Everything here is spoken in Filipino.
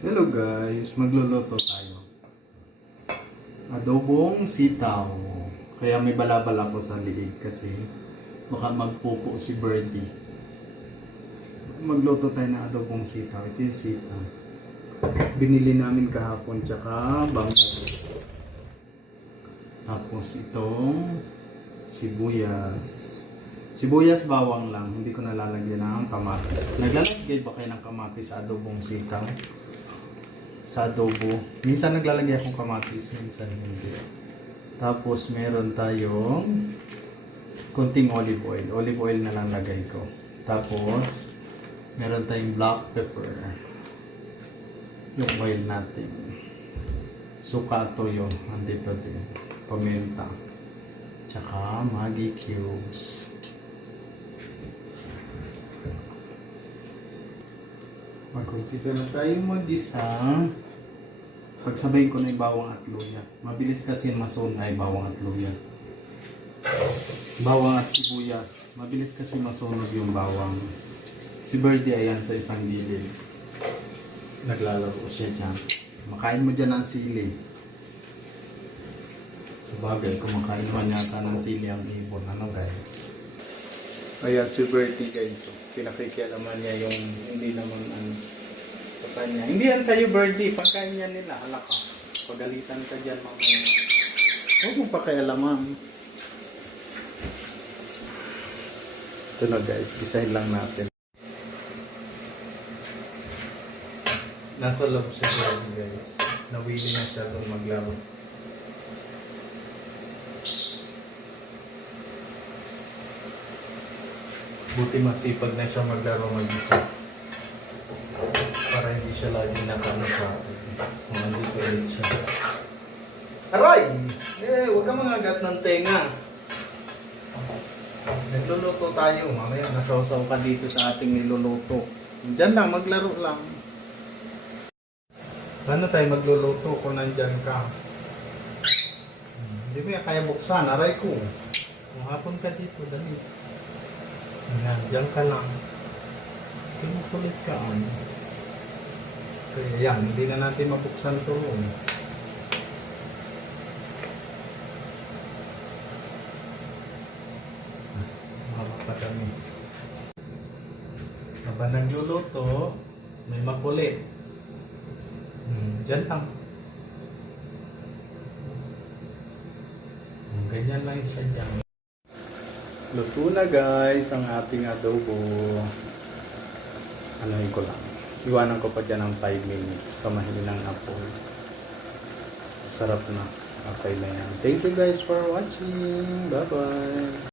Hello guys, magluluto tayo. Adobong sitaw. Kaya may balabala ko sa liig kasi baka magpupo si Birdie. Magluto tayo ng adobong sitaw. Ito yung sitaw. Binili namin kahapon tsaka bangus. Tapos itong sibuyas. Sibuyas bawang lang, hindi ko nalalagyan ng kamatis. Naglalagay ba kayo ng kamatis sa adobong sitaw? Sa adobo. Minsan naglalagay akong kamatis, minsan hindi. Tapos meron tayong konting olive oil. Olive oil na lang lagay ko. Tapos meron tayong black pepper. Yung oil natin. Suka toyo, andito din. Paminta. Tsaka Maggi cubes. Mag-umpisa na tayo mag-isa. Pagsabayin ko na yung bawang at luya. Mabilis kasi masunog ay bawang at luya. Bawang at sibuyas. Mabilis kasi masunog yung bawang. Si Birdie ayan sa isang gilid. Naglalaro siya dyan. Makain mo dyan ng sili. Sa bagay, kumakain naman yata ng sili ang ibon. Ano guys? Ayan si Birdie guys. Pinakikialaman niya yung hindi naman sa kanya. Hindi yan sa'yo Birdie. Pagkain niya nila. Hala ka. Pagalitan ka dyan mamaya. Huwag mong pakialaman. Ito na guys. Gisahin lang natin. Nasa loob siya guys. Nawili na siya doon maglaro. Buti masipag na siya maglaro mag-isa. Para hindi siya lagi nakano sa akin. Kung andito ulit siya. Aray! Huwag ka mangagat ng tenga. Nagluluto tayo. Mamaya nasawsaw ka dito sa ating niluluto. Diyan lang, maglaro lang. Paano tayo magluluto kung nandyan ka? Hindi mo yan kaya buksan. Aray ko. Kung hapon ka dito, dali. Ayan, dyan ka lang. Pinukulit ka. Kaya yan, hindi na natin mabuksan ito. Mahaba pa kami. Habang nagluluto, may makulit. Dyan lang. Ganyan lang siya dyan. Luto na guys ang ating adobo. Anuhin ko lang. Iwanan ko pa dyan ng 5 minutes sa mahinang apoy. Sarap na. Okay na yan. Thank you guys for watching. Bye bye.